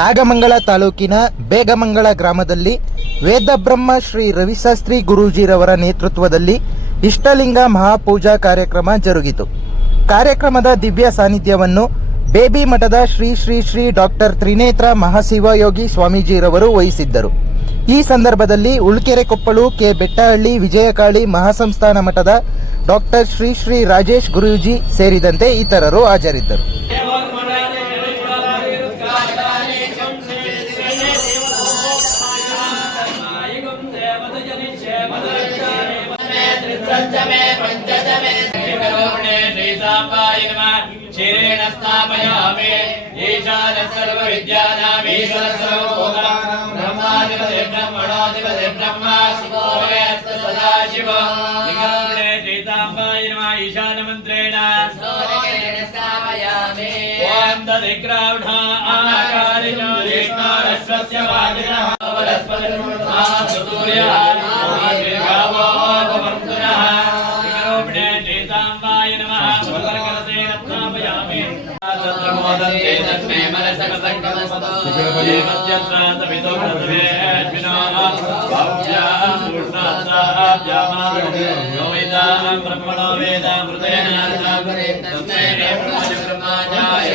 ನಾಗಮಂಗಲ ತಾಲೂಕಿನ ಬೇಗಮಂಗಲ ಗ್ರಾಮದಲ್ಲಿ ವೇದಬ್ರಹ್ಮ ಶ್ರೀ ರವಿಶಾಸ್ತ್ರಿ ಗುರೂಜಿರವರ ನೇತೃತ್ವದಲ್ಲಿ ಇಷ್ಟಲಿಂಗ ಮಹಾಪೂಜಾ ಕಾರ್ಯಕ್ರಮ ಜರುಗಿತು. ಕಾರ್ಯಕ್ರಮದ ದಿವ್ಯ ಸಾನ್ನಿಧ್ಯವನ್ನು ಬೇಬಿ ಮಠದ ಶ್ರೀ ಶ್ರೀ ಶ್ರೀ ಡಾಕ್ಟರ್ ತ್ರಿನೇತ್ರ ಮಹಾಶಿವಯೋಗಿ ಸ್ವಾಮೀಜಿರವರು ವಹಿಸಿದ್ದರು. ಈ ಸಂದರ್ಭದಲ್ಲಿ ಉಳ್ಕೆರೆ ಕೊಪ್ಪಳು, ಕೆ ಬೆಟ್ಟಹಳ್ಳಿ, ವಿಜಯಕಾಳಿ ಮಹಾಸಂಸ್ಥಾನ ಮಠದ ಡಾಕ್ಟರ್ ಶ್ರೀ ಶ್ರೀ ರಾಜೇಶ್ ಗುರೂಜಿ ಸೇರಿದಂತೆ ಇತರರು ಹಾಜರಿದ್ದರು. ಕ್ಷೀರೇಣ ಸ್ಥಾಪಯಾಮಿ ಈಶಾನ ಸರ್ವ ವಿದ್ಯಾನಾಮೀಶ್ವರ ಸರ್ವಭೂತಾನಾಂ ಬ್ರಹ್ಮಾಧಿಪತಿ ಬ್ರಹ್ಮಣೋಧಿಪತಿ ಬ್ರಹ್ಮ ಶಿವೋ ವಯಸ್ತ ಸದಾಶಿವ ಲಿಂಗೇ ಶ್ರೀತಾಂಬಾಯ ನಮಃ ಈಶಾನ ಮಂತ್ರೇಣ ಸ್ಥಾಪಯಾಮಿ ಓಂ ತದಿಗ್ರಾವಣ ಆಕಾರಿಣ ಜ್ಯೇಷ್ಠಾರಸ್ವಸ್ಯ ವಾಜಿನಃ ವನಸ್ಪತಿರ್ಮೃತಃ ಸುತೂರ್ಯಾನ್ ಆದಿಗಾವೋ ಭವಂತುನಃ ಲಿಂಗೇ ಶ್ರೀತಾಂಬಾಯ ನಮಃ तत्रमोदन्ते तस्मै मनसकसङ्कल्पतो देवत्यत्रातमितो प्रथमेऽश्विनोः भव्याम् पूर्णात्साभ्यामादो यो वेदां ब्रह्मणो वेदामृतेन तस्मै ब्रह्मजाय